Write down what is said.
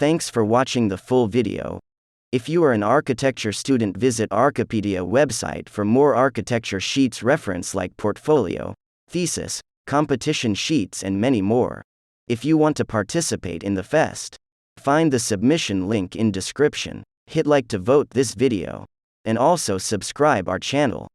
Thanks for watching the full video. If you are an architecture student, visit Archipedia website for more architecture sheets reference like portfolio, thesis, competition sheets and many more. If you want to participate in the fest, find the submission link in description. Hit like to vote this video. And also subscribe our channel.